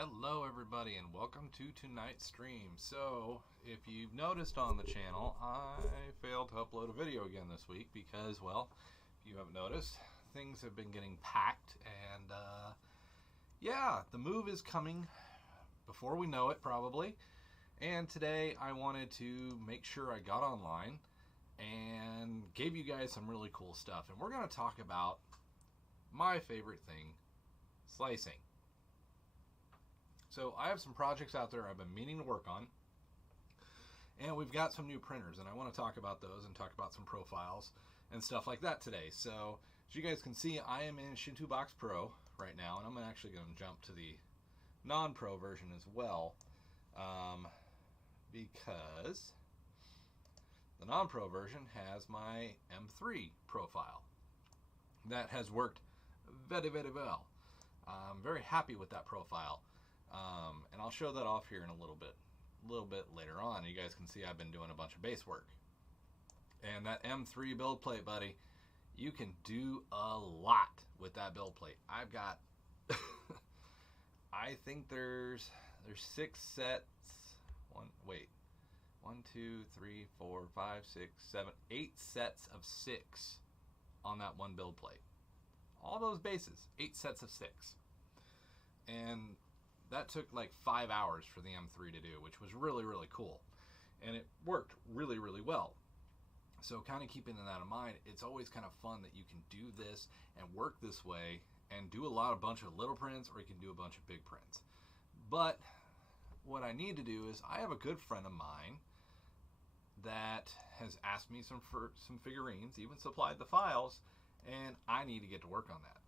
Hello everybody and welcome to tonight's stream. So if you've noticed on the channel, I failed to upload a video again this week because, well, if you haven't noticed, things have been getting packed and yeah, the move is coming before we know it probably. And today I wanted to make sure I got online and gave you guys some really cool stuff. And we're going to talk about my favorite thing, slicing. So I have some projects out there I've been meaning to work on, and we've got some new printers, and I want to talk about those and talk about some profiles and stuff like that today. So as you guys can see, I am in Shinto Box Pro right now, and I'm actually going to jump to the non-pro version as well, because the non-pro version has my M3 profile that has worked very, very well. I'm very happy with that profile. And I'll show that off here in a little bit later on. You guys can see I've been doing a bunch of base work. And that M3 build plate, buddy, you can do a lot with that build plate. I've got, I think there's 6 sets. 1, 2, 3, 4, 5, 6, 7, 8 sets of 6 on that one build plate. All those bases, 8 sets of 6. And that took like 5 hours for the M3 to do, which was really, really cool. And it worked really, really well. So kind of keeping that in mind, it's always kind of fun that you can do this and work this way and do a bunch of little prints, or you can do a bunch of big prints. But what I need to do is, I have a good friend of mine that has asked me for some figurines, even supplied the files, and I need to get to work on that.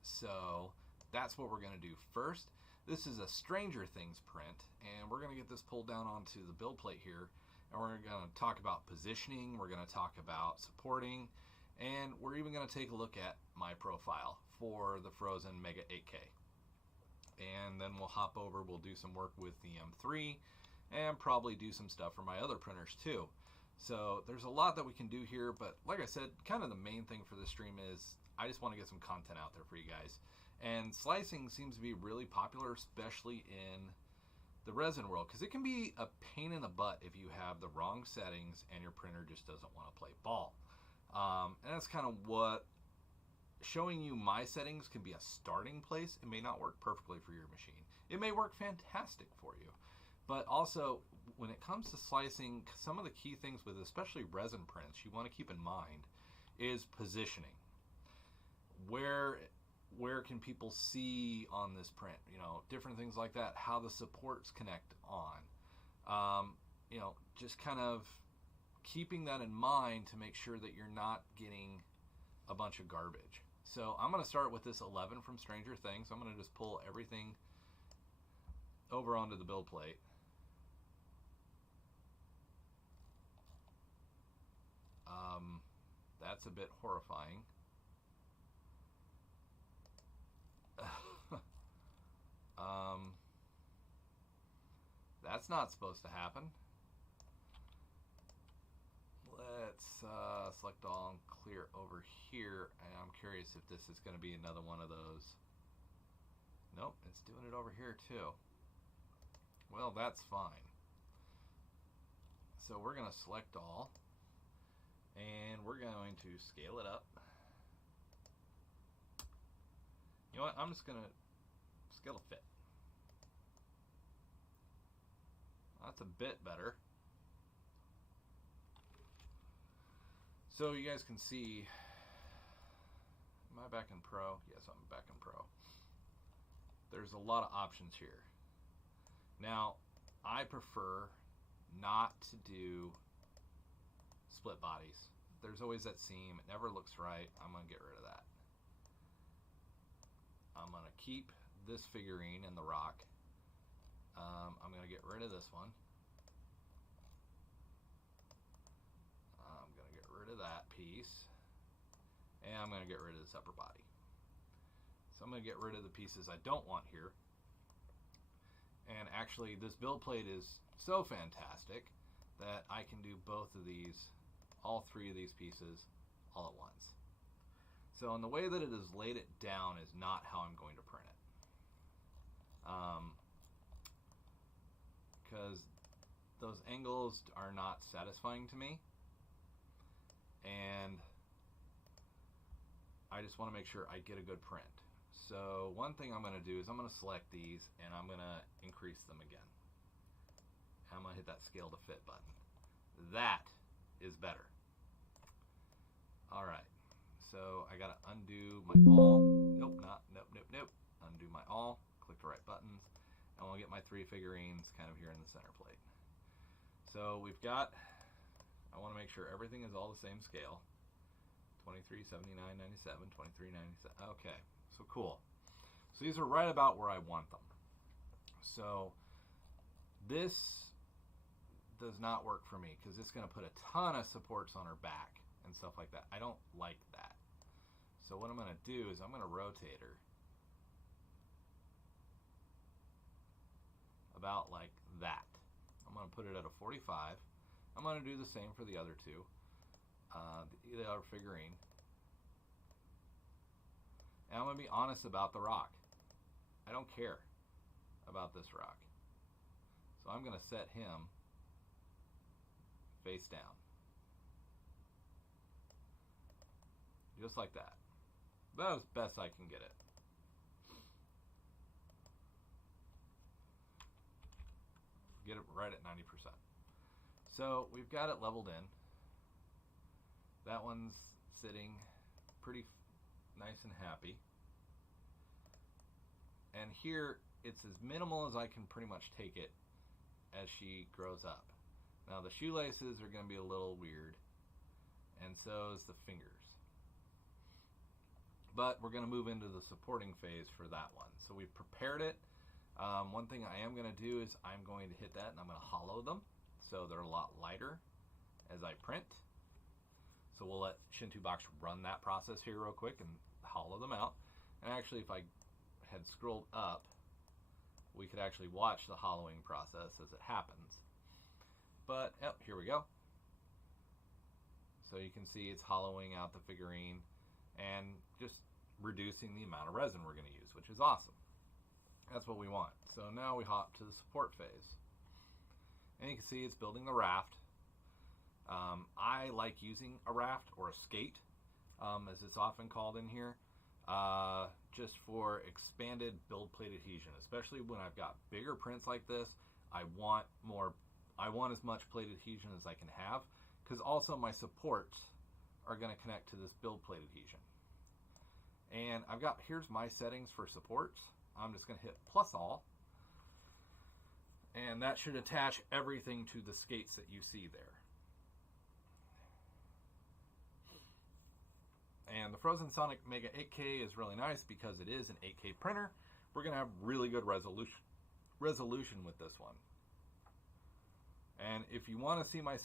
So that's what we're going to do first. This is a Stranger Things print, and we're going to get this pulled down onto the build plate here, and we're going to talk about positioning, we're going to talk about supporting, and we're even going to take a look at my profile for the Frozen Mega 8K. And then we'll hop over, we'll do some work with the M3, and probably do some stuff for my other printers too. So there's a lot that we can do here, but like I said, kind of the main thing for this stream is I just want to get some content out there for you guys. And slicing seems to be really popular, especially in the resin world, because it can be a pain in the butt if you have the wrong settings and your printer just doesn't want to play ball. And that's kind of what showing you my settings can be a starting place. It may not work perfectly for your machine. It may work fantastic for you. But also, when it comes to slicing, some of the key things with especially resin prints you want to keep in mind is positioning. Where can people see on this print? You know, different things like that. How the supports connect on. You know, just kind of keeping that in mind to make sure that you're not getting a bunch of garbage. So I'm going to start with this 11 from Stranger Things. I'm going to just pull everything over onto the build plate. That's a bit horrifying. That's not supposed to happen. Let's select all and clear over here, and I'm curious if this is going to be another one of those. Nope, it's doing it over here too. Well, that's fine. So we're going to select all, and we're going to scale it up. You know what? I'm just going to scale to fit. That's a bit better. So you guys can see, am I back in Pro? Yes, I'm back in Pro. There's a lot of options here. Now, I prefer not to do split bodies. There's always that seam. It never looks right. I'm going to get rid of that. I'm going to keep this figurine in the rock. I'm going to get rid of this one. I'm going to get rid of that piece. And I'm going to get rid of this upper body. So I'm going to get rid of the pieces I don't want here. And actually, this build plate is so fantastic that I can do both of these, all 3 of these pieces, all at once. So in the way that it has laid it down is not how I'm going to print it. because those angles are not satisfying to me, and I just want to make sure I get a good print. So one thing I'm going to do is I'm going to select these and I'm going to increase them again. And I'm going to hit that scale to fit button. That is better. All right. So I got to undo my all. Nope. Undo my all. Click the right buttons. And we'll get my 3 figurines kind of here in the center plate. So we've got, I want to make sure everything is all the same scale. 23, 79, 97, 23, 97. Okay. So cool. So these are right about where I want them. So this does not work for me because it's going to put a ton of supports on her back and stuff like that. I don't like that. So what I'm going to do is I'm going to rotate her about like that. I'm going to put it at a 45. I'm going to do the same for the other two, the other figurine. And I'm going to be honest about the rock. I don't care about this rock. So I'm going to set him face down. Just like that. About as best I can get it. Get it right at 90%. So we've got it leveled in. That one's sitting pretty nice and happy. And here it's as minimal as I can pretty much take it as she grows up. Now the shoelaces are going to be a little weird, and so is the fingers. But we're going to move into the supporting phase for that one. So we've prepared it. One thing I am going to do is I'm going to hit that and I'm going to hollow them so they're a lot lighter as I print. So we'll let Shin2Box run that process here real quick and hollow them out. And actually, if I had scrolled up, we could actually watch the hollowing process as it happens. But here we go. So you can see it's hollowing out the figurine and just reducing the amount of resin we're going to use, which is awesome. That's what we want. So now we hop to the support phase. And you can see it's building the raft. I like using a raft or a skate, as it's often called in here, just for expanded build plate adhesion. Especially when I've got bigger prints like this, I want as much plate adhesion as I can have, because also my supports are going to connect to this build plate adhesion. And here's my settings for supports. I'm just going to hit plus all, and that should attach everything to the skates that you see there. And the Frozen Sonic Mega 8K is really nice because it is an 8K printer. We're going to have really good resolution with this one. And if you want to see my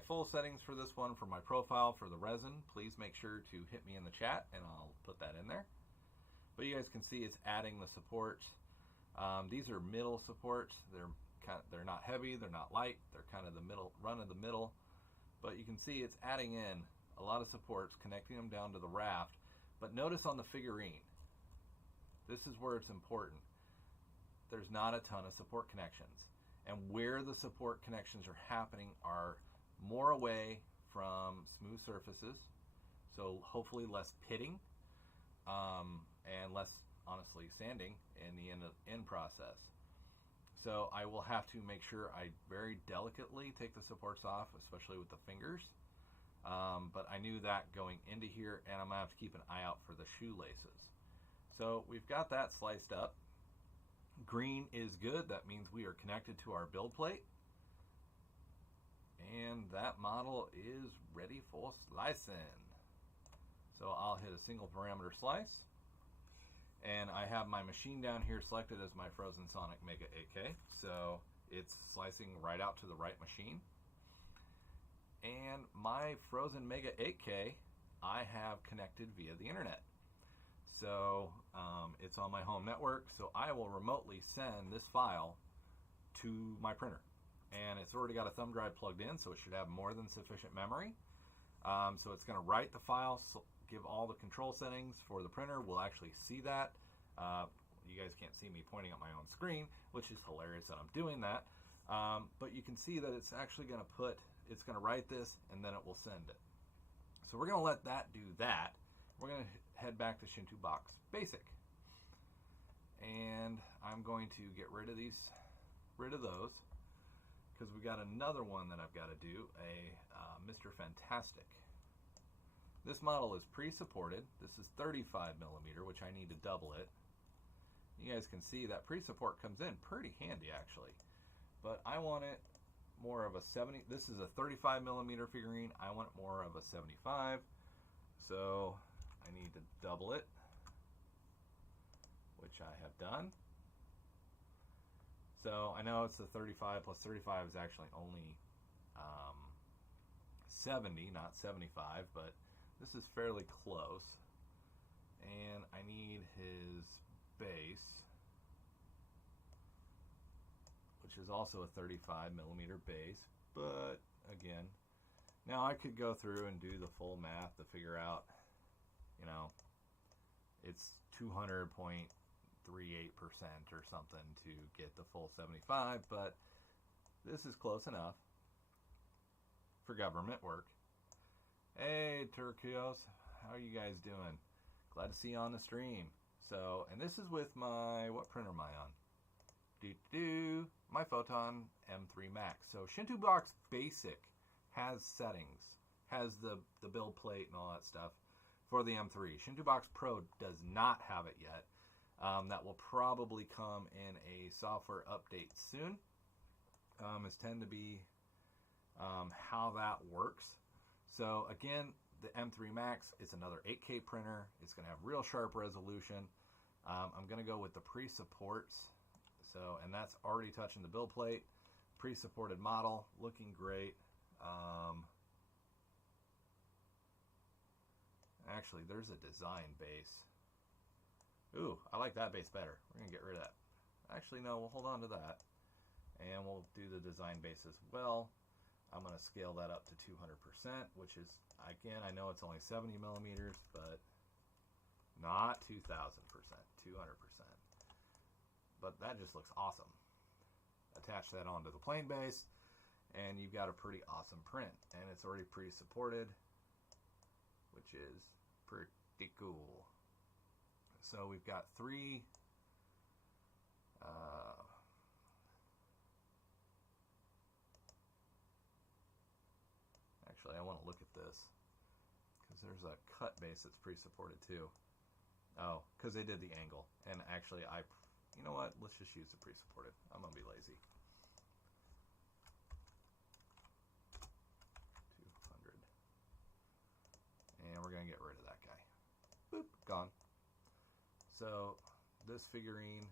full settings for this one, for my profile, for the resin, please make sure to hit me in the chat and I'll put that in there. But you guys can see it's adding the supports. These are middle supports. They're not heavy, they're not light, they're kind of the middle, run of the middle. But you can see it's adding in a lot of supports, connecting them down to the raft. But notice on the figurine, this is where it's important. There's not a ton of support connections. And where the support connections are happening are more away from smooth surfaces, so hopefully less pitting, and less, honestly, sanding in the end process. So I will have to make sure I very delicately take the supports off, especially with the fingers. But I knew that going into here, and I'm going to have to keep an eye out for the shoelaces. So we've got that sliced up. Green is good. That means we are connected to our build plate. And that model is ready for slicing. So I'll hit a single parameter slice. And I have my machine down here selected as my Frozen Sonic Mega 8K. So it's slicing right out to the right machine. And my Frozen Mega 8K, I have connected via the internet. So it's on my home network, so I will remotely send this file to my printer. And it's already got a thumb drive plugged in, so it should have more than sufficient memory. So it's going to write the file, give all the control settings for the printer. We'll actually see that. You guys can't see me pointing at my own screen, which is hilarious that I'm doing that. But you can see that it's actually going to it's going to write this, and then it will send it. So we're going to let that do that. We're going to head back to Shinto Box Basic. And I'm going to get rid of those, because we got another one that I've got to do, a Mr. Fantastic. This model is pre-supported. This is 35 millimeter, which I need to double it. You guys can see that pre-support comes in pretty handy, actually. But I want it more of a 70. This is a 35 millimeter figurine. I want it more of a 75. So I need to double it, which I have done. So I know it's a 35 plus 35 is actually only 70, not 75, but this is fairly close. And I need his base, which is also a 35 millimeter base. But again, now I could go through and do the full math to figure out, you know, it's 200.38% or something to get the full 75, but this is close enough for government work. Hey, Turkios, how are you guys doing? Glad to see you on the stream. So, and this is with my, what printer am I on? My Photon M3 Max. So Shinto Box Basic has settings, has the build plate and all that stuff for the M3. Shinto Box Pro does not have it yet. That will probably come in a software update soon. Is tend to be how that works. So again, the M3 Max is another 8K printer. It's going to have real sharp resolution. I'm going to go with the pre-supports. So, and that's already touching the build plate. Pre-supported model, looking great. Actually, there's a design base. Ooh, I like that base better. We're going to get rid of that. Actually, no, we'll hold on to that. And we'll do the design base as well. I'm going to scale that up to 200%, which is, again, I know it's only 70 millimeters, but not 2,000%, 200%. But that just looks awesome. Attach that onto the plain base, and you've got a pretty awesome print. And it's already pre-supported, which is pretty cool. So we've got three actually, I want to look at this, because there's a cut base that's pre-supported too. Oh, because they did the angle. And actually, you know what? Let's just use the pre-supported. I'm going to be lazy. 200. And we're going to get rid of that guy. Boop, gone. So, this figurine,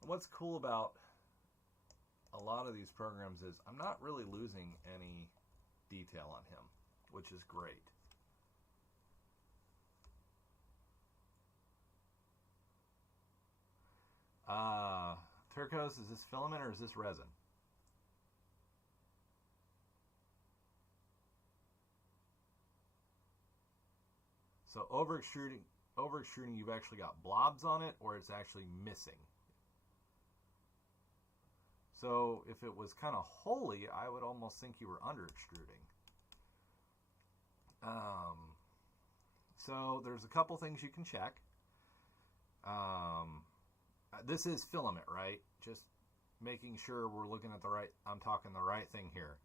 and what's cool about a lot of these programs is I'm not really losing any detail on him, which is great. Turcos, is this filament or is this resin? So over extruding, you've actually got blobs on it, or it's actually missing. So if it was kind of holy, I would almost think you were under extruding. So there's a couple things you can check. This is filament, right? Just making sure we're looking at I'm talking the right thing here.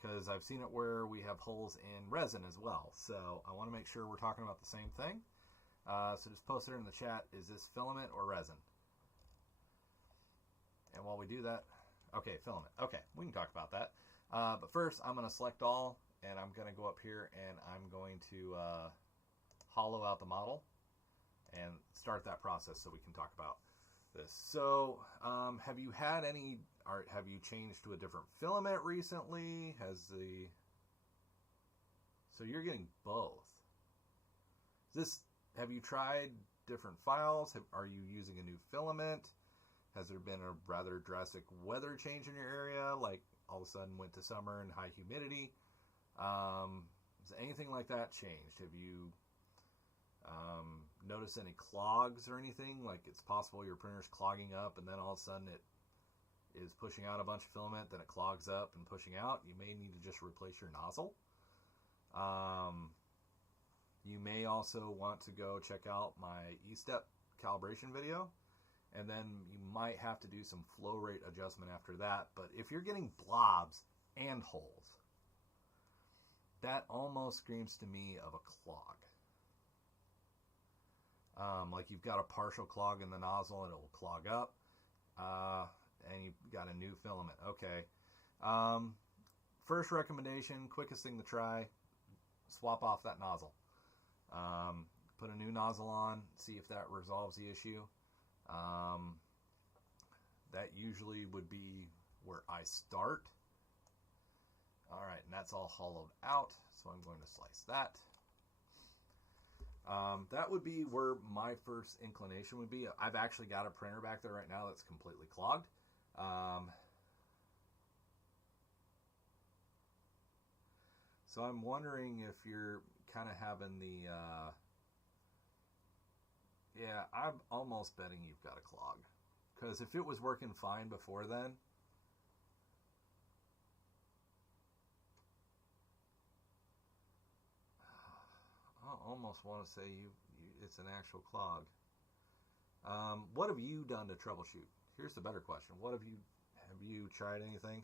Because I've seen it where we have holes in resin as well. So I want to make sure we're talking about the same thing. So just post it in the chat. Is this filament or resin? And while we do that, okay, filament. Okay, we can talk about that. But first, I'm going to select all, and I'm going to go up here, and I'm going to hollow out the model and start that process so we can talk about this. So, have you had any, or have you changed to a different filament recently? So you're getting both. Have you tried different files? Are you using a new filament? Has there been a rather drastic weather change in your area, like all of a sudden went to summer and high humidity? Has anything like that changed? Have you noticed any clogs or anything? Like it's possible your printer's clogging up and then all of a sudden is pushing out a bunch of filament, then it clogs up and pushing out, you may need to just replace your nozzle. You may also want to go check out my E-step calibration video, and then you might have to do some flow rate adjustment after that. But if you're getting blobs and holes, that almost screams to me of a clog. Like you've got a partial clog in the nozzle and it will clog up, and you've got a new filament. Okay. First recommendation, quickest thing to try, swap off that nozzle. Put a new nozzle on, see if that resolves the issue. That usually would be where I start. Alright, and that's all hollowed out, so I'm going to slice that. That would be where my first inclination would be. I've actually got a printer back there right now that's completely clogged. So I'm wondering if you're kind of having the... yeah, I'm almost betting you've got a clog. Because if it was working fine before then... I almost want to say it's an actual clog. What have you done to troubleshoot? Here's the better question. Have you tried anything?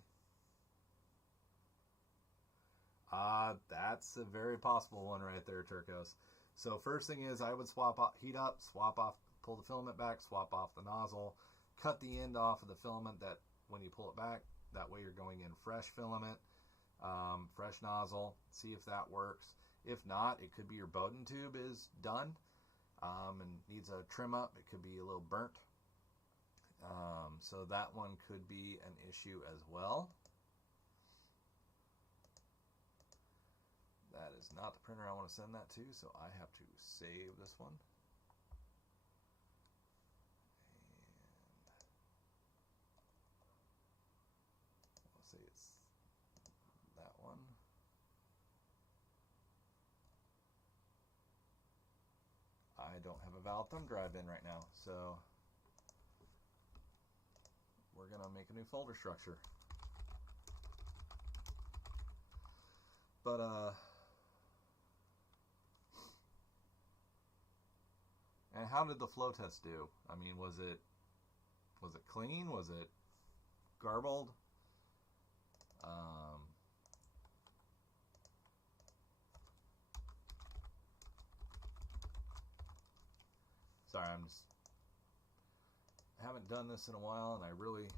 That's a very possible one right there, Turcos. So first thing is I would heat up, swap off, pull the filament back, swap off the nozzle, cut the end off of the filament that when you pull it back, that way you're going in fresh filament, fresh nozzle, see if that works. If not, it could be your Bowden tube is done and needs a trim up. It could be a little burnt. So that one could be an issue as well. That is not the printer I want to send that to, so I have to save this one. And let's say it's that one. I don't have a valid thumb drive in right now, so we're going to make a new folder structure. But, and how did the flow test do? I mean, was it clean? Was it garbled? Sorry, I haven't done this in a while, and I really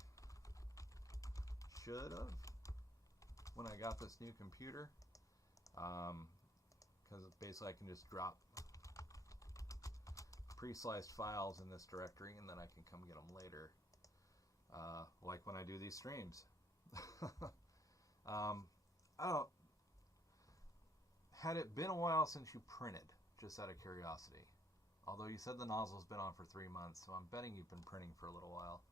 should have when I got this new computer, because basically I can just drop pre-sliced files in this directory, and then I can come get them later, like when I do these streams. Had it been a while since you printed, just out of curiosity? Although you said the nozzle's been on for 3 months, so I'm betting you've been printing for a little while.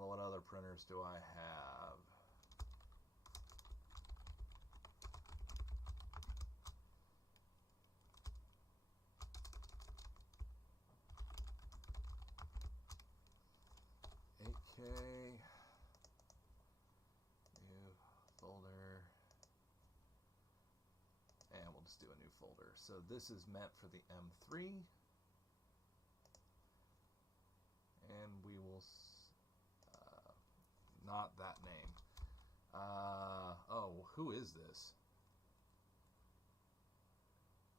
What other printers do I have? New folder, and we'll just do a new folder. So this is meant for the M3, and we will not that name. Oh, who is this?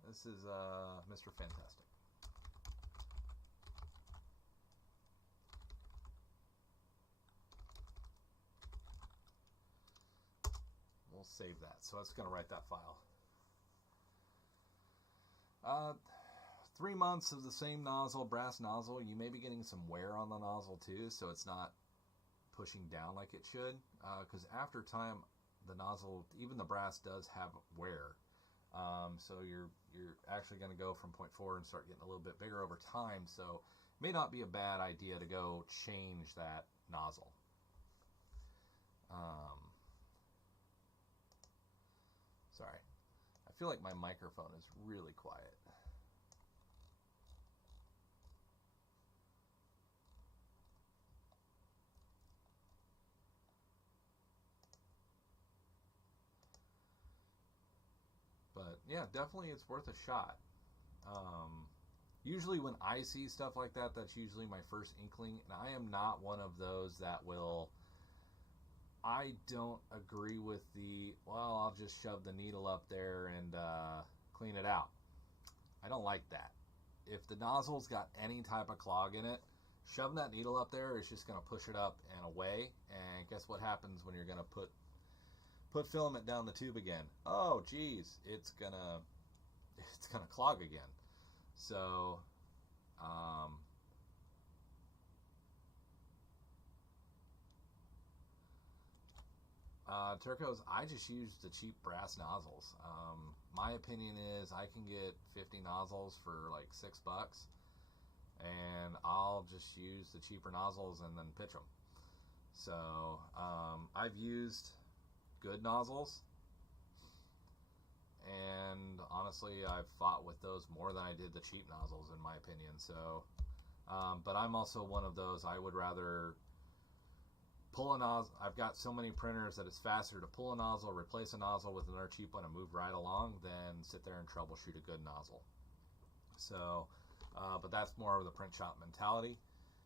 This is Mr. Fantastic. We'll save that. So it's going to write that file. 3 months of the same nozzle, brass nozzle. You may be getting some wear on the nozzle too, so it's not pushing down like it should. Because after time, the nozzle, even the brass, does have wear. So you're actually going to go from 0.4 and start getting a little bit bigger over time. So it may not be a bad idea to go change that nozzle. Sorry, I feel like my microphone is really quiet. yeah, definitely it's worth a shot. Usually when I see stuff like that, that's usually my first inkling, and I am not one of those that will. I don't agree with well, I'll just shove the needle up there and clean it out. I don't like that. If the nozzle's got any type of clog in it, shoving that needle up there is just going to push it up and away. And guess what happens when you're going to put filament down the tube again? Oh, geez, it's gonna clog again. So, Turcos, I just use the cheap brass nozzles. My opinion is I can get 50 nozzles for like $6, and I'll just use the cheaper nozzles and then pitch them. So I've used good nozzles, and honestly, I've fought with those more than I did the cheap nozzles, in my opinion. So, but I'm also one of those. I would rather pull a nozzle. I've got so many printers that it's faster to pull a nozzle, replace a nozzle with another cheap one, and move right along than sit there and troubleshoot a good nozzle. So, but that's more of the print shop mentality.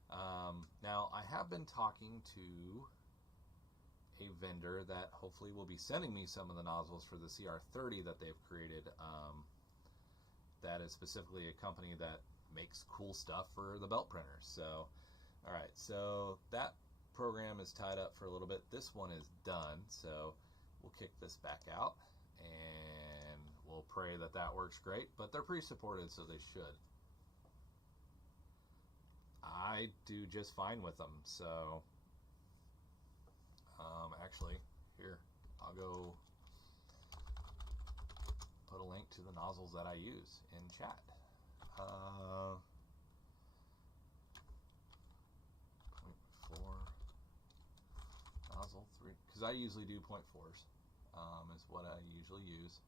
Now, I have been talking to a vendor that hopefully will be sending me some of the nozzles for the CR30 that they've created. That is specifically a company that makes cool stuff for the belt printers. So, all right, so that program is tied up for a little bit. This one is done, so we'll kick this back out and we'll pray that that works great, but they're pre-supported, so they should. I do just fine with them. So actually, here, I'll go put a link to the nozzles that I use in chat. Nozzle 3, because I usually do 0.4s, is what I usually use.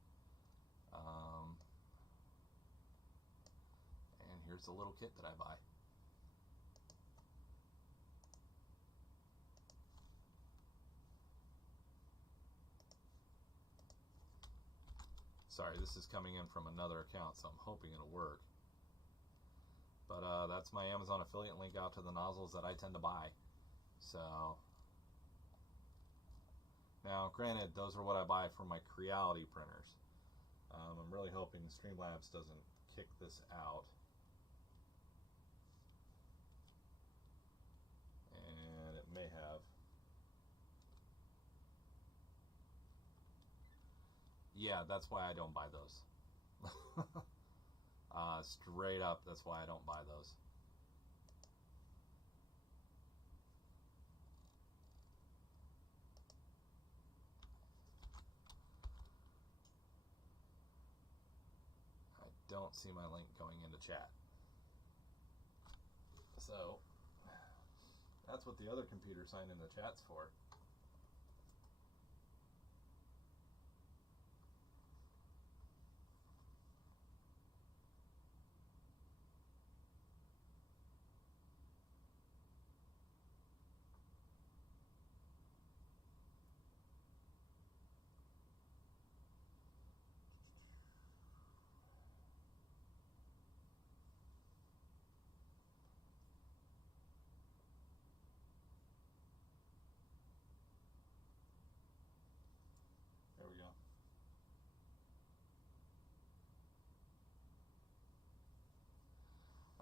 And here's the little kit that I buy. Sorry, this is coming in from another account, so I'm hoping it'll work. But that's my Amazon affiliate link out to the nozzles that I tend to buy. So now, granted, those are what I buy for my Creality printers. I'm really hoping Streamlabs doesn't kick this out. And it may have. Yeah, that's why I don't buy those. Straight up, that's why I don't buy those. I don't see my link going into chat. So, that's what the other computer signed in the chat's for. There we go.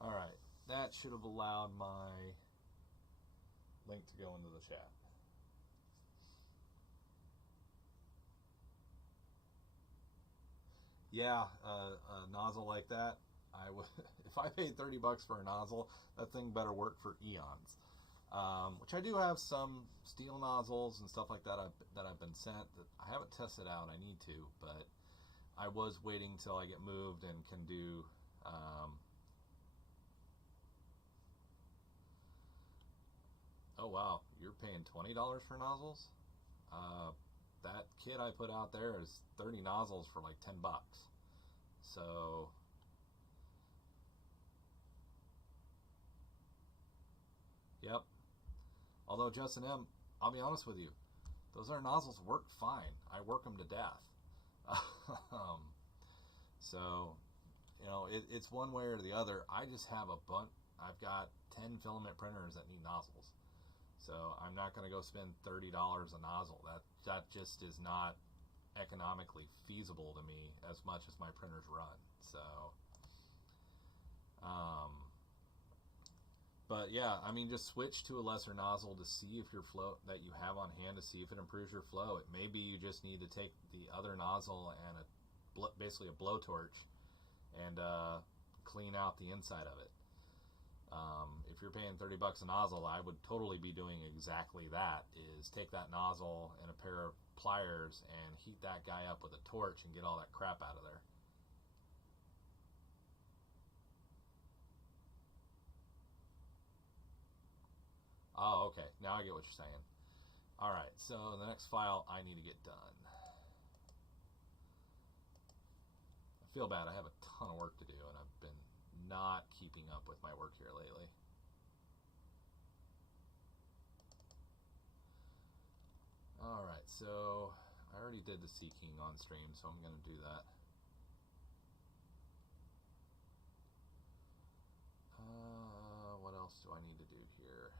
All right, that should have allowed my link to go into the chat. Yeah, a nozzle like that, I would. If I paid $30 for a nozzle, that thing better work for eons. Which I do have some steel nozzles and stuff like that I've been sent that I haven't tested out. I need to, but I was waiting till I get moved and can do. Oh wow, you're paying $20 for nozzles? That kit I put out there is 30 nozzles for like $10. So yep. Although Justin M, I'll be honest with you, those other nozzles work fine. I work them to death. So, it's one way or the other. I just have a bunch. I've got 10 filament printers that need nozzles. So I'm not going to go spend $30 a nozzle. That just is not economically feasible to me as much as my printers run. So, but yeah, I mean, just switch to a lesser nozzle to see if your flow that you have on hand, to see if it improves your flow. It maybe you just need to take the other nozzle and basically a blowtorch and clean out the inside of it. If you're paying $30 a nozzle, I would totally be doing exactly that, is take that nozzle and a pair of pliers and heat that guy up with a torch and get all that crap out of there. Oh, okay. Now I get what you're saying. Alright, so the next file I need to get done. I feel bad. I have a ton of work to do, and I've been not keeping up with my work here lately. Alright, so I already did the seeking on stream, so I'm going to do that. What else do I need to do here?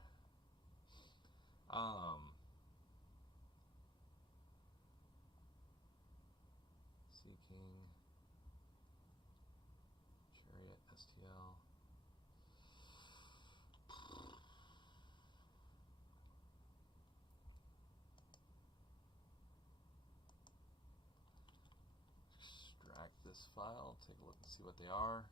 Seeking, Chariot, STL. Extract this file, take a look and see what they are.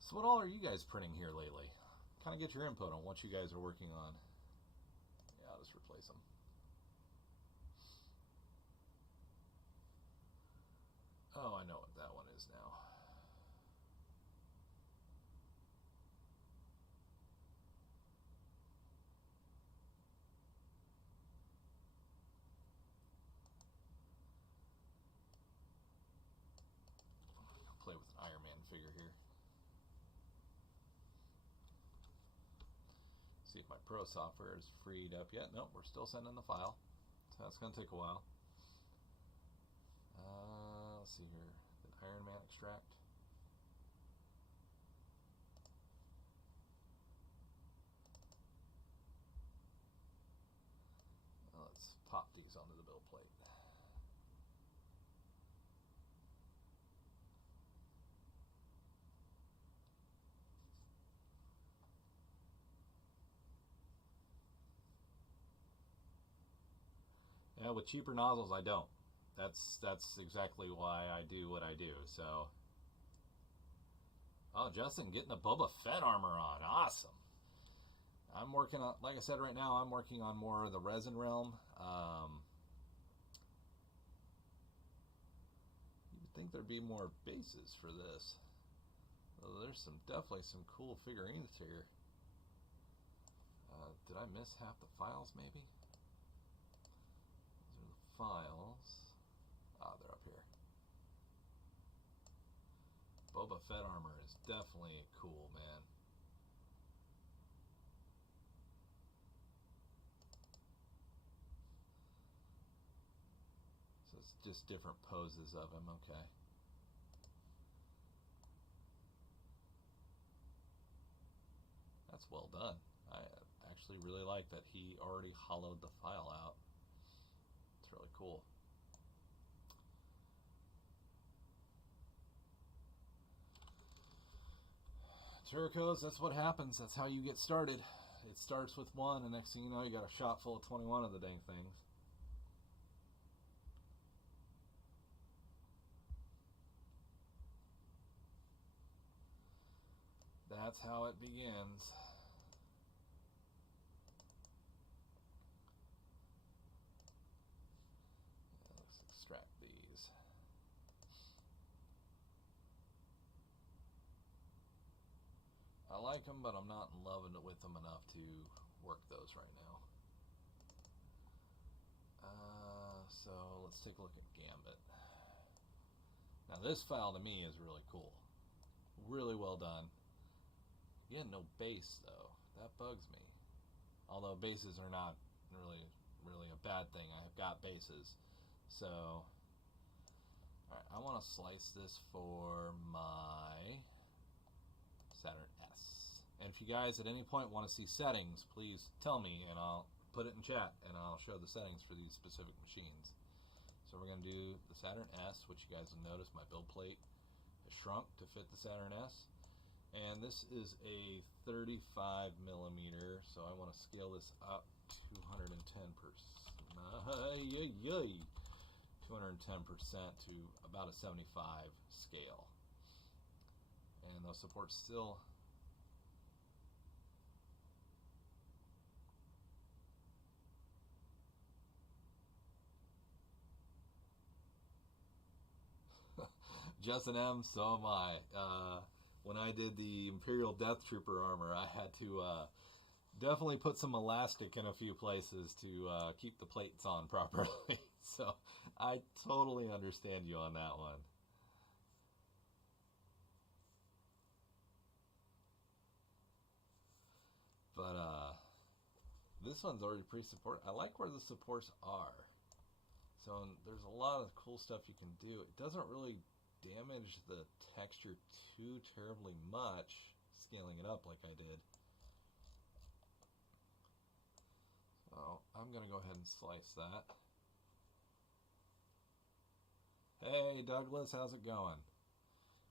So what all are you guys printing here lately? Kind of get your input on what you guys are working on. Yeah, I'll just replace them. Oh, I know what that one is now. I'll play with an Iron Man figure here. See if my Pro software is freed up yet. Nope, we're still sending the file. So that's going to take a while. Let's see here. Did Iron Man extract? Let's pop these onto the build plate. Yeah, with cheaper nozzles, I don't. That's exactly why I do what I do. So, oh, Justin getting the Boba Fett armor on, awesome. I'm working on, like I said, right now I'm working on more of the resin realm. You'd think there'd be more bases for this. Well, there's definitely some cool figurines here. Did I miss half the files, maybe? These are the files. Ah, they're up here. Boba Fett armor is definitely cool, man. So it's just different poses of him, okay. That's well done. I actually really like that he already hollowed the file out. It's really cool. Turcos, that's what happens. That's how you get started. It starts with one, and next thing you know, you got a shop full of 21 of the dang things. That's how it begins. Let's extract these. I like them, but I'm not in love with them enough to work those right now. So let's take a look at Gambit. Now this file to me is really cool. Really well done. Again, no bass though. That bugs me. Although bases are not really a bad thing. I have got bases. So, alright, I want to slice this for my Saturn S. And if you guys at any point want to see settings, please tell me and I'll put it in chat and I'll show the settings for these specific machines. So we're going to do the Saturn S, which you guys will notice my build plate has shrunk to fit the Saturn S. And this is a 35 millimeter, so I want to scale this up 210%. 210% to about a 75 scale. And those supports still Justin M, so am I. When I did the Imperial Death Trooper armor, I had to definitely put some elastic in a few places to keep the plates on properly. So I totally understand you on that one. But this one's already pre-supported. I like where the supports are. So there's a lot of cool stuff you can do. It doesn't really damage the texture too terribly much, scaling it up like I did. So I'm going to go ahead and slice that. Hey Douglas, how's it going?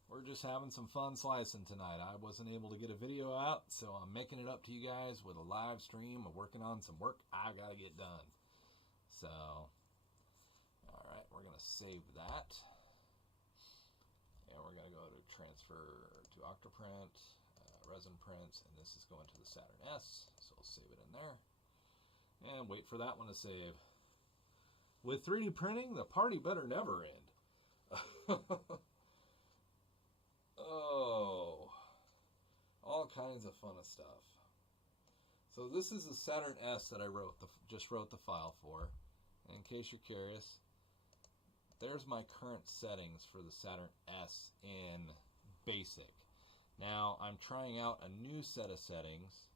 We're just having some fun slicing tonight. I wasn't able to get a video out, so I'm making it up to you guys with a live stream of working on some work I've got to get done. So, alright, we're going to save that. And we're going to go to transfer to Octoprint, resin prints, and this is going to the Saturn S, so I'll save it in there. And wait for that one to save. With 3D printing, the party better never end. Oh, all kinds of fun stuff. So this is the Saturn S that I just wrote the file for. And in case you're curious, there's my current settings for the Saturn S in Basic. Now I'm trying out a new set of settings,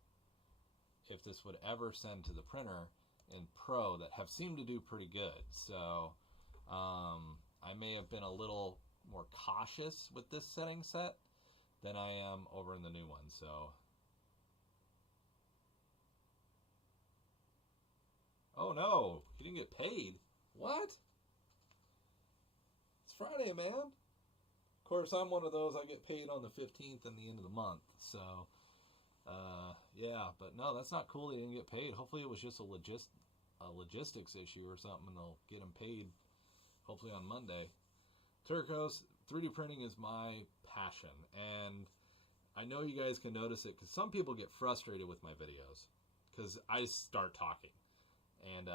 if this would ever send to the printer, in Pro that have seemed to do pretty good. So I may have been a little more cautious with this setting set than I am over in the new one. So oh no, he didn't get paid. What? It's Friday, man. Of course, I'm one of those, I get paid on the 15th and the end of the month. So yeah, but no, that's not cool. He didn't get paid. Hopefully it was just a logistics issue or something, and they'll get him paid hopefully on Monday. Turcos, 3D printing is my passion, and I know you guys can notice it because some people get frustrated with my videos because I start talking, and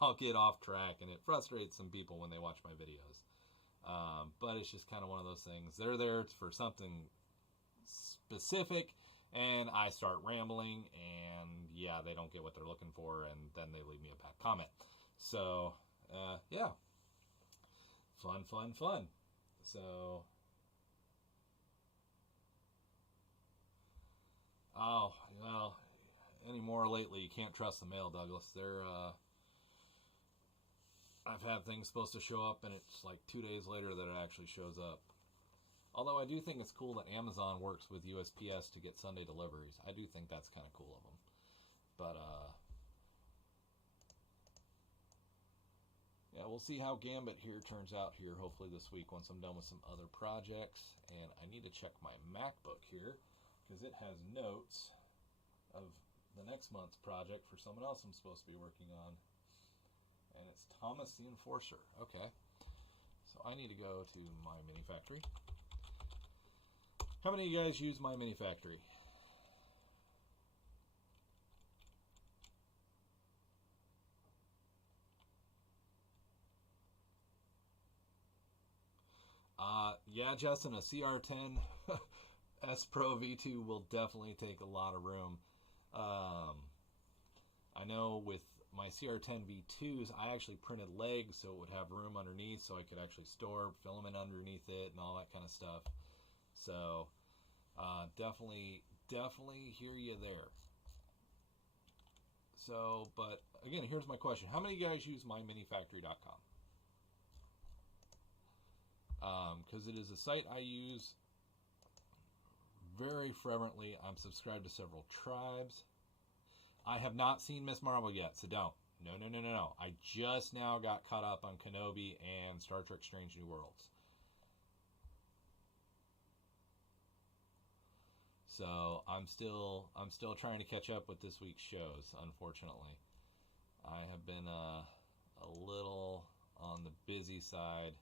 I'll get off track, and it frustrates some people when they watch my videos. But it's just kind of one of those things. They're there for something specific, and I start rambling, and yeah, they don't get what they're looking for, and then they leave me a bad comment. So, yeah. Fun, fun, fun. So, oh, well, anymore lately, you can't trust the mail, Douglas. I've had things supposed to show up, and it's like 2 days later that it actually shows up. Although I do think it's cool that Amazon works with USPS to get Sunday deliveries. I do think that's kind of cool of them. But, yeah, we'll see how Gambit here turns out here hopefully this week once I'm done with some other projects. And I need to check my MacBook here because it has notes of the next month's project for someone else I'm supposed to be working on. And it's Thomas the Enforcer. Okay. So I need to go to My Mini Factory. How many of you guys use My Mini Factory? Yeah, Justin, a CR10 S Pro V2 will definitely take a lot of room. I know with my CR10 V2s, I actually printed legs so it would have room underneath so I could actually store filament underneath it and all that kind of stuff. So definitely hear you there. So, but again, here's my question. How many of you guys use myminifactory.com? Because it is a site I use very frequently. I'm subscribed to several tribes. I have not seen Miss Marvel yet, so don't. No. I just now got caught up on Kenobi and Star Trek Strange New Worlds. So I'm still trying to catch up with this week's shows, unfortunately. I have been a little on the busy side,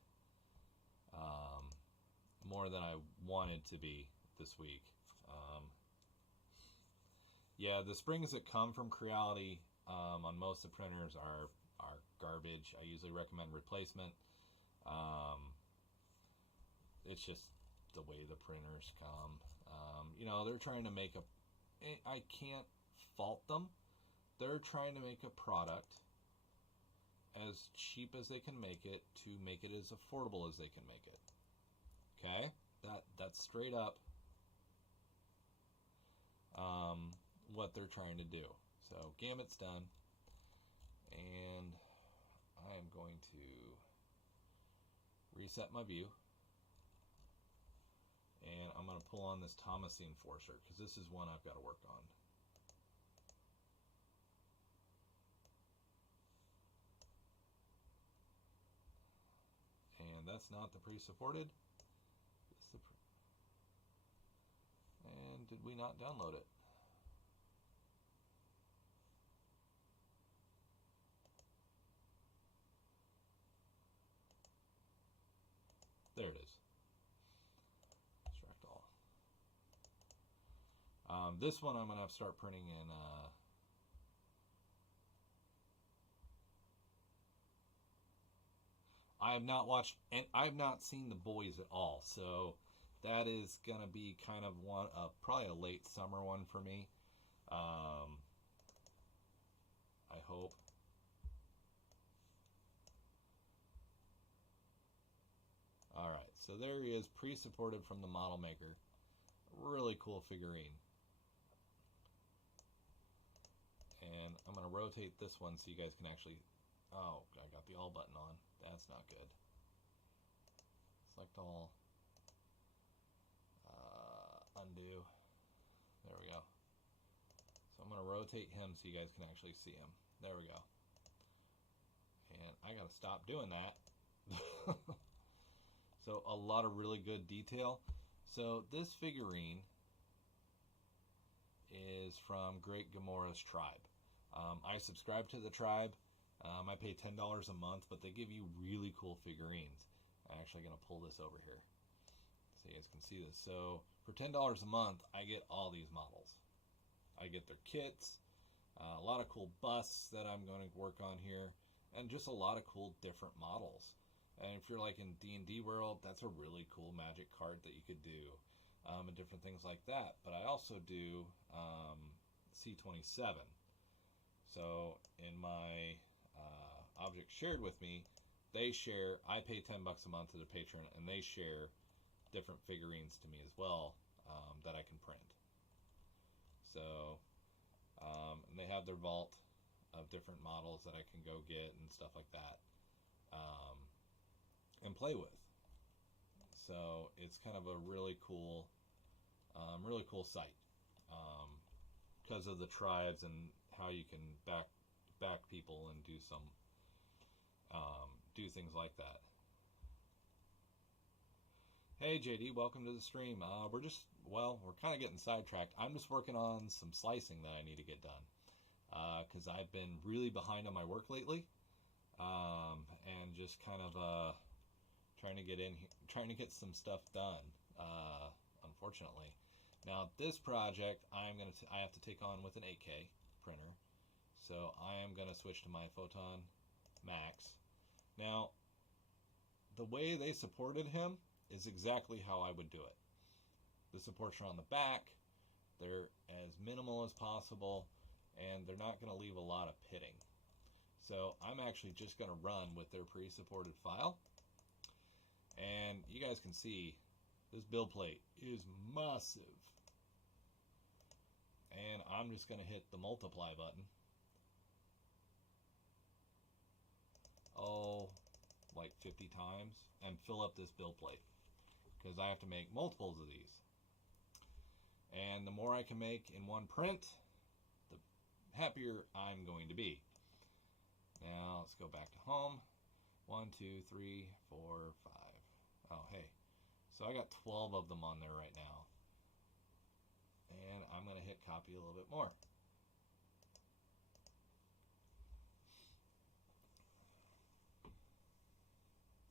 more than I wanted to be this week. Yeah, the springs that come from Creality on most of the printers are garbage. I usually recommend replacement. It's just the way the printers come. They're trying to make I can't fault them. They're trying to make a product as cheap as they can make it to make it as affordable as they can make it. Okay? That's straight up what they're trying to do. So Gambit's done, and I am going to reset my view, and I'm going to pull on this Thomas the Enforcer because this is one I've got to work on. And that's not the pre-supported. And did we not download it? There it is. Extract all. This one I'm going to have to start printing in. I have not watched, and I have not seen The Boys at all. So that is going to be kind of probably a late summer one for me. I hope. Alright, so there he is, pre-supported from the model maker. Really cool figurine. And I'm going to rotate this one so you guys can actually... Oh, I got the all button on. That's not good. Select all. Undo. There we go. So I'm going to rotate him so you guys can actually see him. There we go. And I got to stop doing that. So a lot of really good detail. So this figurine is from Great Gamora's tribe. I subscribe to the tribe. I pay $10 a month, but they give you really cool figurines. I'm actually going to pull this over here so you guys can see this. So for $10 a month, I get all these models. I get their kits, a lot of cool busts that I'm going to work on here, and just a lot of cool different models. And if you're like in D&D world, that's a really cool magic card that you could do, and different things like that. But I also do C27. So in my object shared with me, I pay $10 a month to the patron, and they share different figurines to me as well that I can print. So, and they have their vault of different models that I can go get and stuff like that. And play with. So it's kind of a really cool site because of the tribes and how you can back people and do things like that. Hey JD, welcome to the stream. We're kind of getting sidetracked. I'm just working on some slicing that I need to get done because I've been really behind on my work lately, and just kind of trying to get some stuff done, unfortunately. Now this project I have to take on with an 8K printer, so I am going to switch to my Photon Max. Now the way they supported him is exactly how I would do it. The supports are on the back, they're as minimal as possible, and they're not going to leave a lot of pitting. So I'm actually just going to run with their pre-supported file. And you guys can see this build plate is massive. And I'm just going to hit the multiply button. Oh, like 50 times and fill up this build plate. Because I have to make multiples of these. And the more I can make in one print, the happier I'm going to be. Now let's go back to home. 1, 2, 3, 4, 5. Oh, hey. So I got 12 of them on there right now. And I'm going to hit copy a little bit more.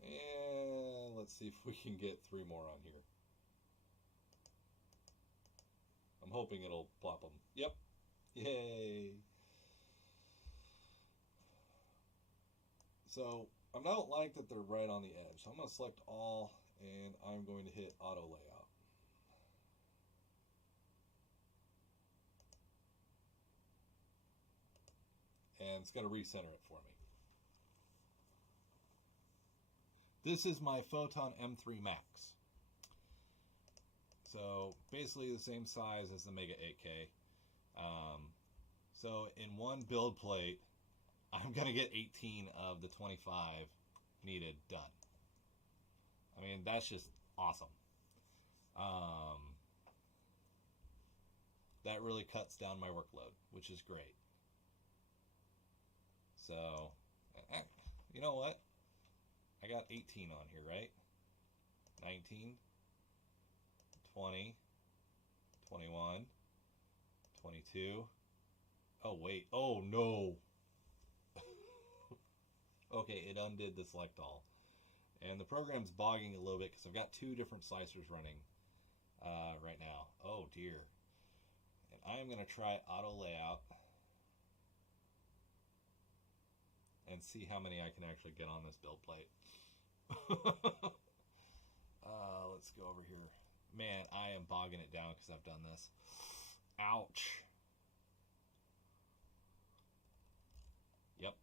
And let's see if we can get 3 more on here. I'm hoping it'll plop them. Yep. Yay. So I don't like that they're right on the edge. So I'm going to select all and I'm going to hit auto layout. And it's going to recenter it for me. This is my Photon M3 Max. So basically the same size as the Mega 8K. So in one build plate, I'm going to get 18 of the 25 needed done. I mean, that's just awesome. That really cuts down my workload, which is great. So, you know what? I got 18 on here, right? 19, 20, 21, 22. Oh, wait. Oh, no. Okay, it undid the select all. And the program's bogging a little bit because I've got 2 different slicers running right now. Oh, dear. And I am going to try auto layout and see how many I can actually get on this build plate. Let's go over here. Man, I am bogging it down because I've done this. Ouch. Yep.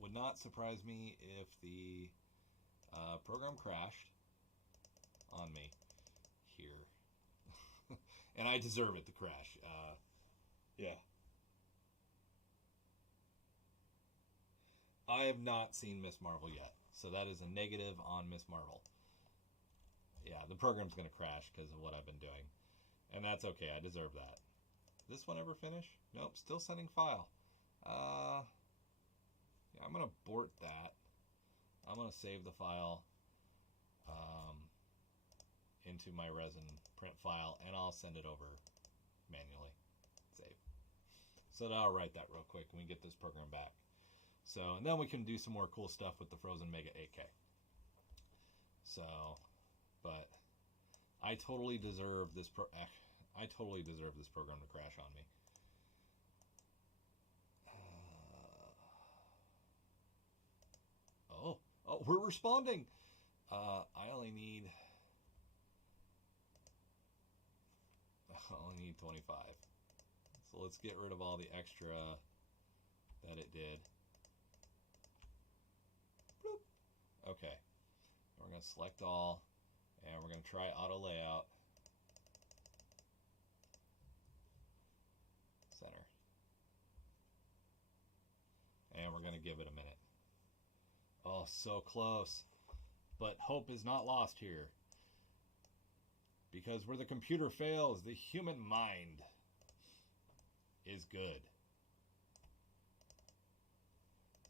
Would not surprise me if the program crashed on me here. And I deserve it to crash. Yeah. I have not seen Miss Marvel yet. So that is a negative on Miss Marvel. Yeah, the program's going to crash because of what I've been doing. And that's okay. I deserve that. This one ever finish? Nope. Still sending file. Yeah, I'm going to abort that. I'm going to save the file into my resin print file, and I'll send it over manually. Save. So now I'll write that real quick when we get this program back. So, and then we can do some more cool stuff with the Frozen Mega 8K. So, but I totally deserve this I totally deserve this program to crash on me. Oh, we're responding. I only need 25. So let's get rid of all the extra that it did. Bloop. Okay. We're going to select all, and we're going to try auto layout. Center. And we're going to give it a minute. Oh, so close. But hope is not lost here. Because where the computer fails, the human mind is good.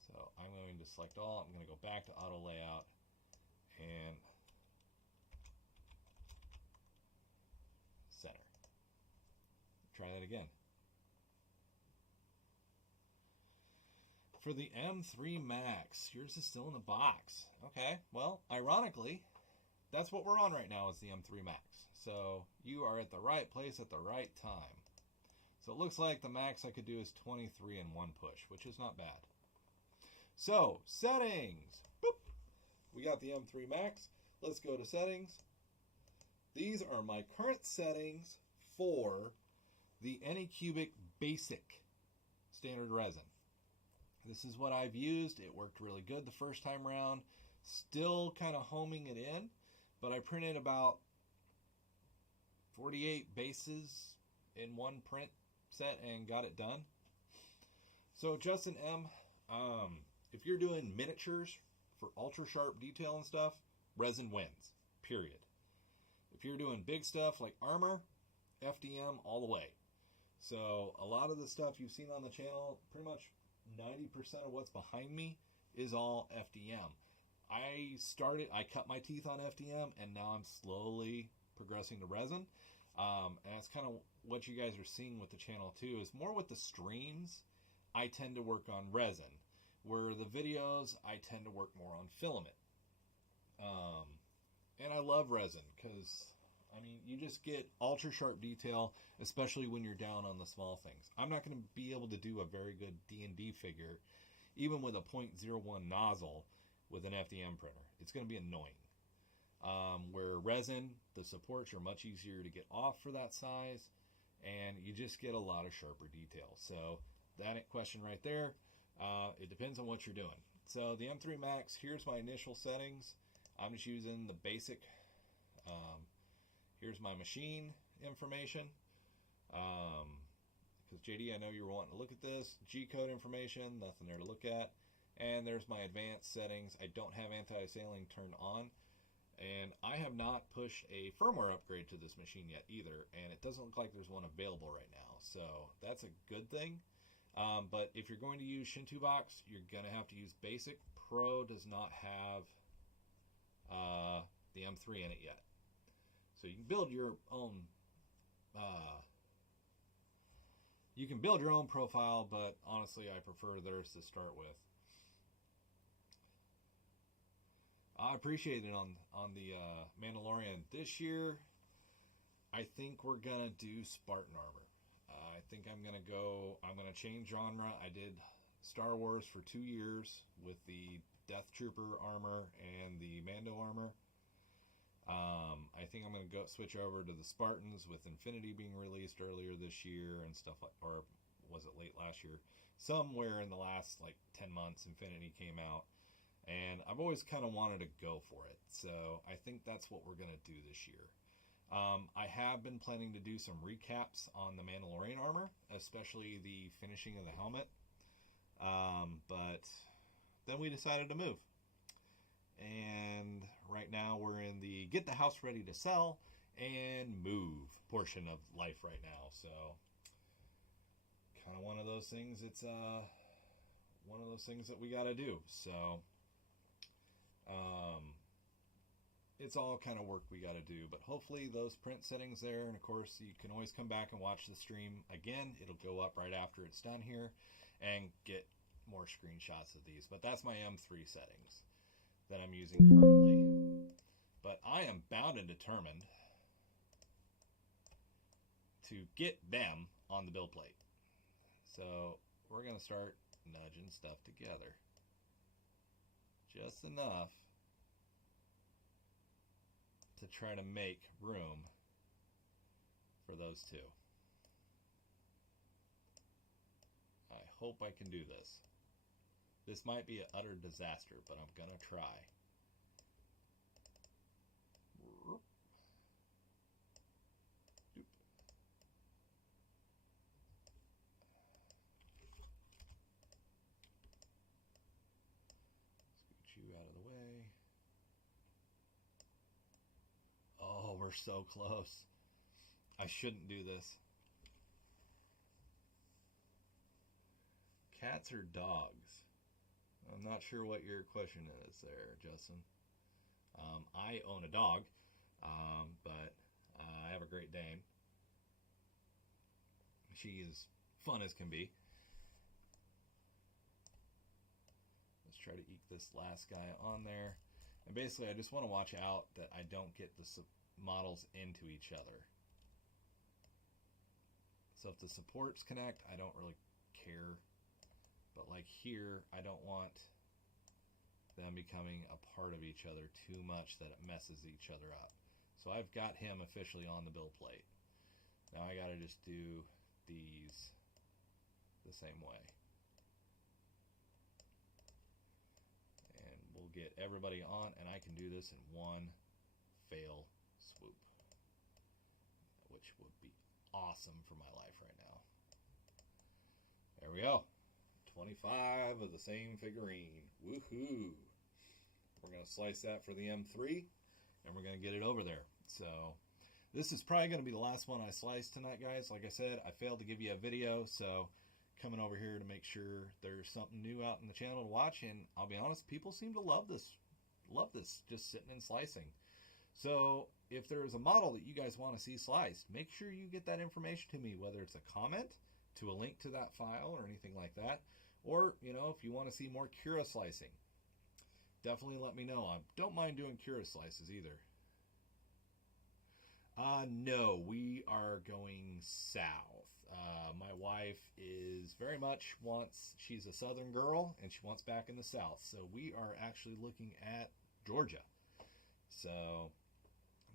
So I'm going to select all. I'm going to go back to auto layout and center. Try that again. For the M3 Max, yours is still in the box. Okay, well, ironically, that's what we're on right now is the M3 Max. So you are at the right place at the right time. So it looks like the max I could do is 23 in one push, which is not bad. So, settings. Boop. We got the M3 Max. Let's go to settings. These are my current settings for the Anycubic Basic standard resin. This is what I've used. It worked really good the first time around. Still kind of homing it in, but I printed about 48 bases in one print set and got it done. So Justin M, if you're doing miniatures for ultra sharp detail and stuff, resin wins, period. If you're doing big stuff like armor, FDM all the way. So a lot of the stuff you've seen on the channel, pretty much 90% of what's behind me is all FDM. I cut my teeth on FDM, and now I'm slowly progressing to resin. And that's kind of what you guys are seeing with the channel too, is more with the streams, I tend to work on resin, where the videos, I tend to work more on filament. And I love resin because, I mean, you just get ultra sharp detail, especially when you're down on the small things. I'm not going to be able to do a very good D&D figure, even with a 0.01 nozzle with an FDM printer. It's going to be annoying. Where resin, the supports are much easier to get off for that size, and you just get a lot of sharper detail. So that question right there, it depends on what you're doing. So the M3 Max, here's my initial settings. I'm just using the basic, here's my machine information. Because JD, I know you were wanting to look at this. G-code information, nothing there to look at. And there's my advanced settings. I don't have anti-assailing turned on. And I have not pushed a firmware upgrade to this machine yet either. And it doesn't look like there's one available right now. So that's a good thing. But if you're going to use Shinto Box, you're going to have to use basic. Pro does not have the M3 in it yet. So you can build your own profile, but honestly I prefer theirs to start with. I appreciate it on the Mandalorian. This year I think we're gonna do Spartan armor. I think I'm gonna change genre. I did Star Wars for 2 years with the Death Trooper armor and the Mando armor. I think I'm going to switch over to the Spartans with Infinity being released earlier this year and stuff, or was it late last year? Somewhere in the last like 10 months, Infinity came out, and I've always kind of wanted to go for it. So I think that's what we're going to do this year. I have been planning to do some recaps on the Mandalorian armor, especially the finishing of the helmet. But then we decided to move. And right now we're in the get the house ready to sell and move portion of life right now. So kind of one of those things. It's one of those things that we got to do. So it's all kind of work we got to do. But hopefully those print settings there, and of course you can always come back and watch the stream again. It'll go up right after it's done here, and get more screenshots of these. But that's my M3 settings that I'm using currently. But I am bound and determined to get them on the build plate. So we're going to start nudging stuff together. Just enough to try to make room for those two. I hope I can do this. This might be an utter disaster, but I'm going to try. Scoot you out of the way. Oh, we're so close. I shouldn't do this. Cats or dogs? I'm not sure what your question is there, Justin. I own a dog, but I have a Great Dane. She is fun as can be. Let's try to eke this last guy on there. And basically, I just want to watch out that I don't get the models into each other. So if the supports connect, I don't really care. But like here, I don't want them becoming a part of each other too much that it messes each other up. So I've got him officially on the build plate. Now I gotta just do these the same way. get everybody on, and I can do this in one fail swoop, which would be awesome for my life right now. There we go. 25 of the same figurine. Woohoo! We're going to slice that for the M3, and we're going to get it over there. So this is probably going to be the last one I slice tonight, guys. Like I said, I failed to give you a video, so coming over here to make sure there's something new out in the channel to watch. And I'll be honest, people seem to love this just sitting and slicing. So if there's a model that you guys want to see sliced, make sure you get that information to me, whether it's a comment to a link to that file or anything like that, or if you want to see more Cura slicing, definitely let me know. I don't mind doing Cura slices either. No, we are going south. My wife is she's a southern girl, and she wants back in the south. So we are actually looking at Georgia. So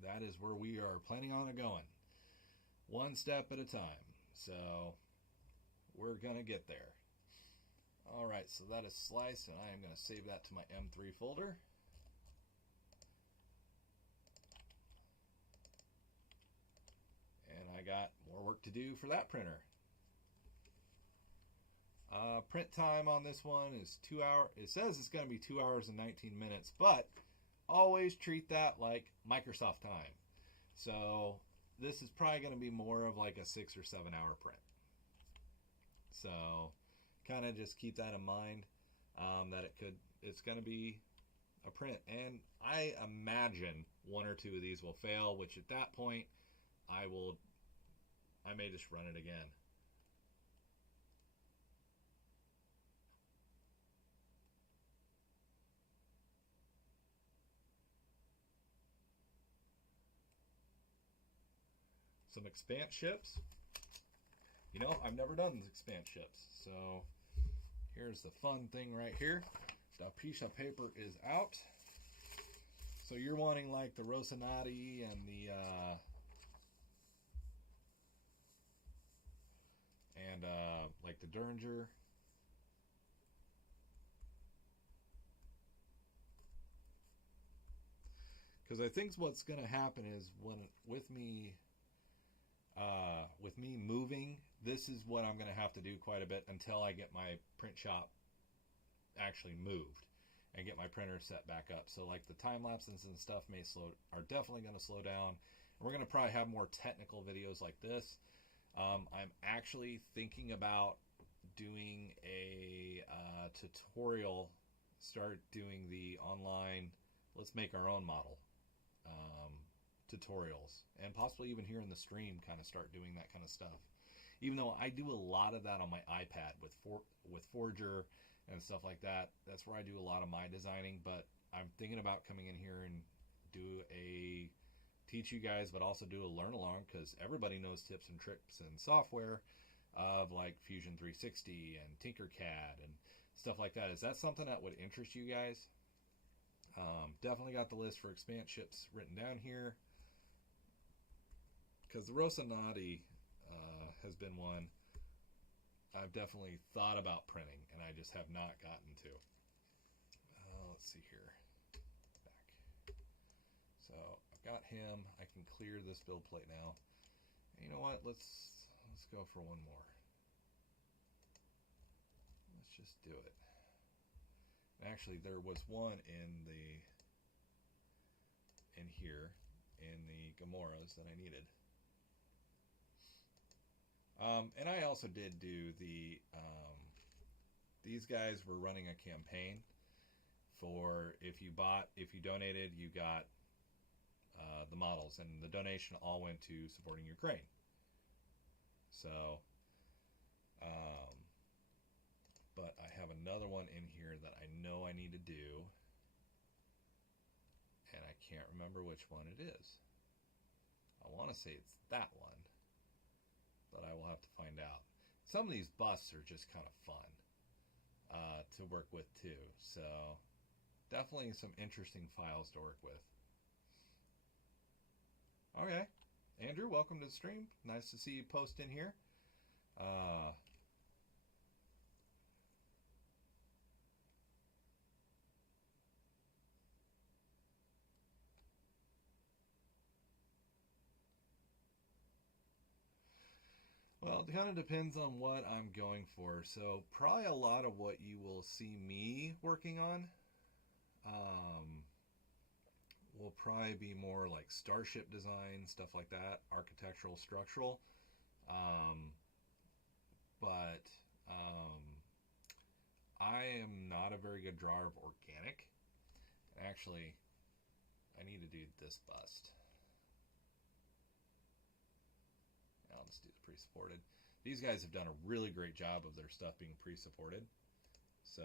that is where we are planning on going. One step at a time. So we're going to get there. All right, so that is sliced, and I am going to save that to my M3 folder. And I got more work to do for that printer. Print time on this one is 2 hours. It says it's going to be 2 hours and 19 minutes, but always treat that like Microsoft time. So this is probably going to be more of like a 6 or 7 hour print. So kind of just keep that in mind, that it's going to be a print. And I imagine 1 or 2 of these will fail, which at that point I may just run it again. Some expand ships. I've never done expand ships. So here's the fun thing right here. The piece of paper is out. So you're wanting like the Rocinante and like the Derringer. Because I think what's going to happen is with me moving, this is what I'm going to have to do quite a bit until I get my print shop actually moved and get my printer set back up. So like the time lapses and stuff are definitely going to slow down. And we're going to probably have more technical videos like this. I'm actually thinking about doing a tutorial, start doing the online, let's make our own model tutorials, and possibly even here in the stream kind of start doing that kind of stuff. Even though I do a lot of that on my iPad with Forger and stuff like that. That's where I do a lot of my designing, but I'm thinking about coming in here and teach you guys, but also do a learn along, because everybody knows tips and tricks and software of like Fusion 360 and Tinkercad and stuff like that. Is that something that would interest you guys? Definitely got the list for expand ships written down here, because the Rocinante has been one I've definitely thought about printing, and I just have not gotten to. Let's see here. Back. So I've got him. I can clear this build plate now. And you know what? Let's go for one more. Let's just do it. Actually, there was one in here in the Gamoras that I needed. And I also did do these guys were running a campaign for if you donated, you got the models, and the donation all went to supporting Ukraine. So, but I have another one in here that I know I need to do, and I can't remember which one it is. I want to say it's that one, but I will have to find out. Some of these busts are just kind of fun to work with too, so definitely some interesting files to work with. Okay, Andrew, welcome to the stream. Nice to see you post in here. Well, it kind of depends on what I'm going for. So probably a lot of what you will see me working on will probably be more like starship design, stuff like that, architectural, structural. Um, but I am not a very good drawer of organic. Actually, I need to do this bust. I'll just do the pre-supported. These guys have done a really great job of their stuff being pre-supported. So,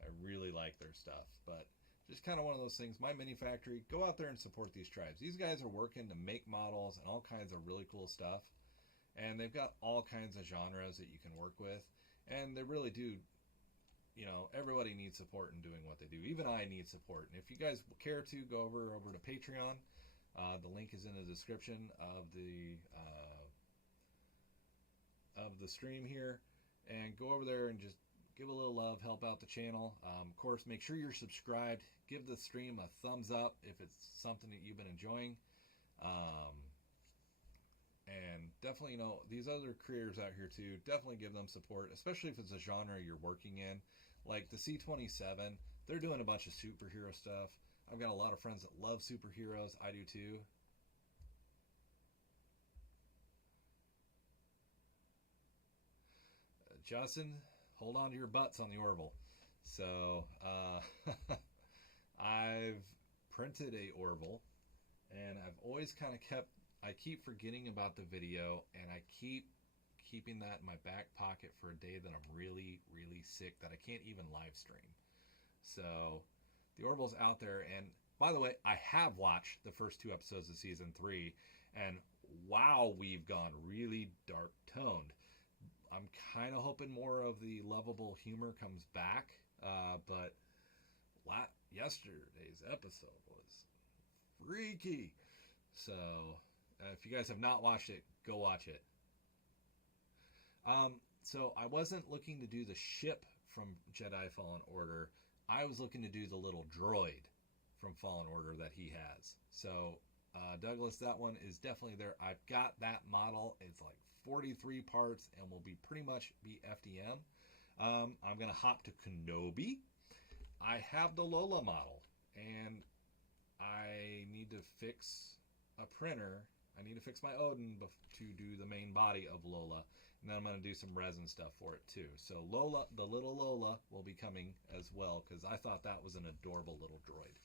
I really like their stuff. But just kind of one of those things. My Mini Factory, go out there and support these tribes. These guys are working to make models and all kinds of really cool stuff. And they've got all kinds of genres that you can work with. And they really do, you know, everybody needs support in doing what they do. Even I need support. And if you guys care to, go over to Patreon. The link is in the description of the stream here. And go over there and just give a little love, help out the channel. Of course, make sure you're subscribed. Give the stream a thumbs up if it's something that you've been enjoying. And definitely, you know, these other creators out here too, definitely give them support, especially if it's a genre you're working in. Like the C27, they're doing a bunch of superhero stuff. I've got a lot of friends that love superheroes. I do too. Justin, hold on to your butts on the Orville. So, I've printed a Orville, and I've always kind of I keep forgetting about the video, and I keep keeping that in my back pocket for a day that I'm really, really sick that I can't even live stream. So, the Orville's out there, and by the way, I have watched the first 2 episodes of season 3, and wow, we've gone really dark toned. I'm kind of hoping more of the lovable humor comes back, but yesterday's episode was freaky. So, if you guys have not watched it, go watch it. So I wasn't looking to do the ship from Jedi Fallen Order. I was looking to do the little droid from Fallen Order that he has. So, Douglas, that one is definitely there. I've got that model. It's like 43 parts and will be pretty much be FDM. I'm going to hop to Kenobi. I have the Lola model, and I need to fix a printer. I need to fix my Odin to do the main body of Lola, and then I'm going to do some resin stuff for it too. So Lola, the little Lola, will be coming as well, because I thought that was an adorable little droid.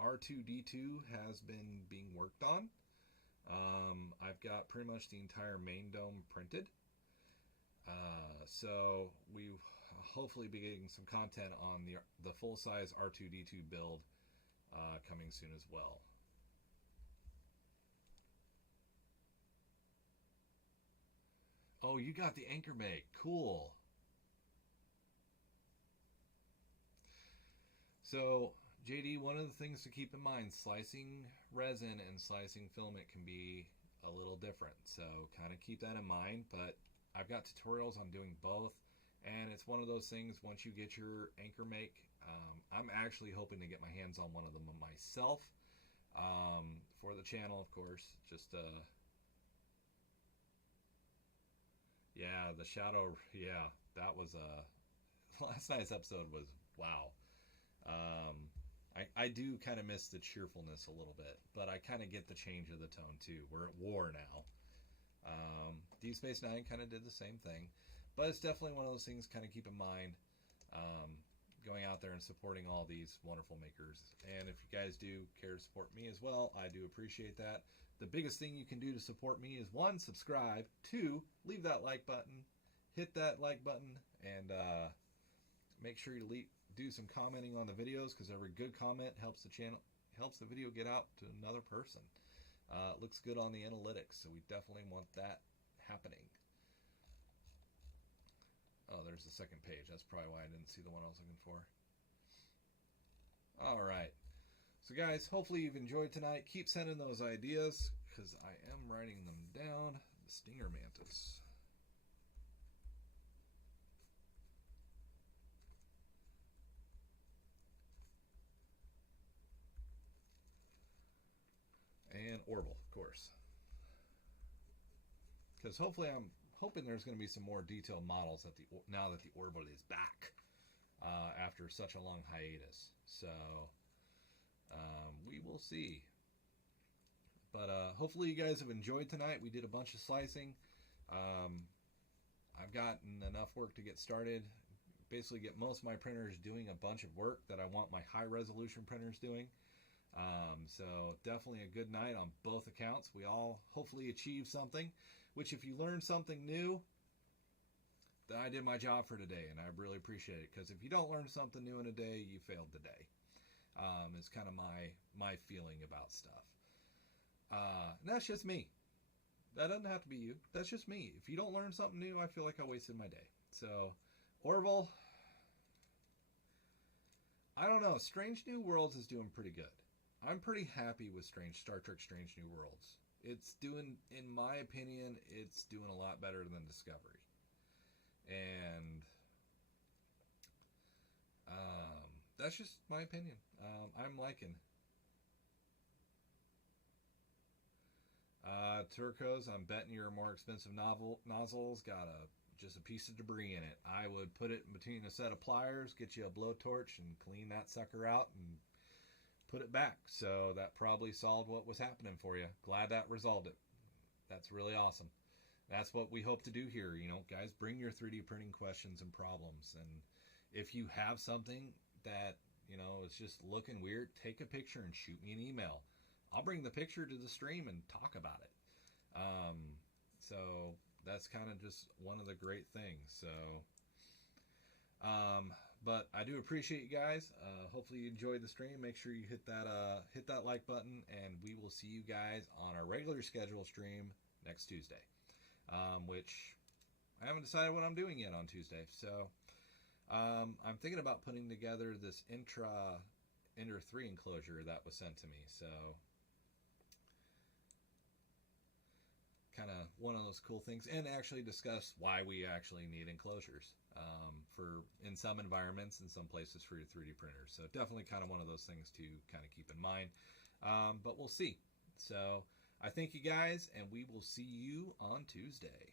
R2-D2 has been being worked on. I've got pretty much the entire main dome printed. So we hopefully be getting some content on the full-size R2-D2 build coming soon as well. Oh, you got the anchor make. Cool. So, JD, one of the things to keep in mind, slicing resin and slicing filament can be a little different. So, kind of keep that in mind. But I've got tutorials on doing both. And it's one of those things, once you get your anchor make, I'm actually hoping to get my hands on one of them myself for the channel, of course. Just, yeah, the shadow, yeah, that was, last night's episode was, wow. I do kind of miss the cheerfulness a little bit, but I kind of get the change of the tone too. We're at war now. Deep Space Nine kind of did the same thing. But it's definitely one of those things kind of keep in mind, going out there and supporting all these wonderful makers. And if you guys do care to support me as well, I do appreciate that. The biggest thing you can do to support me is 1, subscribe, 2, leave that like button, hit that like button, and make sure you do some commenting on the videos, because every good comment helps the channel, helps the video get out to another person. It looks good on the analytics, so we definitely want that happening. Oh, there's the second page. That's probably why I didn't see the one I was looking for. All right. So, guys, hopefully you've enjoyed tonight. Keep sending those ideas, because I am writing them down. The Stinger Mantis. Orbital, of course. Because hopefully I'm hoping there's going to be some more detailed models now that the Orbital is back after such a long hiatus. So we will see. But hopefully you guys have enjoyed tonight. We did a bunch of slicing. I've gotten enough work to get started. Basically get most of my printers doing a bunch of work that I want my high resolution printers doing. So definitely a good night on both accounts. We all hopefully achieved something, which if you learned something new, then I did my job for today, and I really appreciate it. Because if you don't learn something new in a day, you failed the day. It's kind of my feeling about stuff. And that's just me. That doesn't have to be you. That's just me. If you don't learn something new, I feel like I wasted my day. So, Orville, I don't know. Strange New Worlds is doing pretty good. I'm pretty happy with Star Trek Strange New Worlds. It's doing, in my opinion, it's doing a lot better than Discovery. And that's just my opinion. I'm liking. Turcos, I'm betting your more expensive nozzles got just a piece of debris in it. I would put it in between a set of pliers, get you a blowtorch, and clean that sucker out and put it back. So that probably solved what was happening for you. Glad that resolved it. That's really awesome. That's what we hope to do here. You know, guys, bring your 3D printing questions and problems. And if you have something that, you know, is just looking weird, take a picture and shoot me an email. I'll bring the picture to the stream and talk about it. So that's kind of just one of the great things. So, but I do appreciate you guys. Hopefully you enjoyed the stream. Make sure you hit that like button, and we will see you guys on our regular schedule stream next Tuesday. Which I haven't decided what I'm doing yet on Tuesday. So I'm thinking about putting together this Ender 3 enclosure that was sent to me. So kind of one of those cool things, and actually discuss why we actually need enclosures for in some environments and some places for your 3D printers. So definitely kind of one of those things to kind of keep in mind. But we'll see. So I thank you guys, and we will see you on Tuesday.